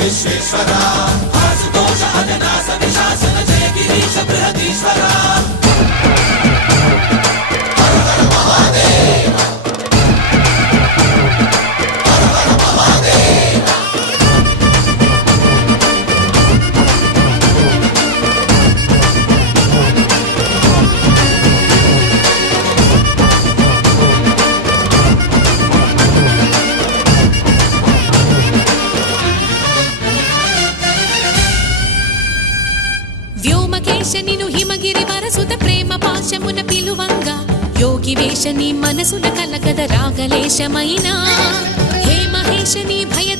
విశ్వేశ్వరా ఆశుతోష అజనాస విశాసన జయ గిరీశ బృహదీశ్వరా హర హర మహాదేవ హర హర మహాదేవ వ్యోమకేశనిను హిమగిరి వరసుత ప్రేమ పాశమున పిలువంగా యోగి వేషని మనసున కలకద రాగలేశమైనా హే మహేశని భయద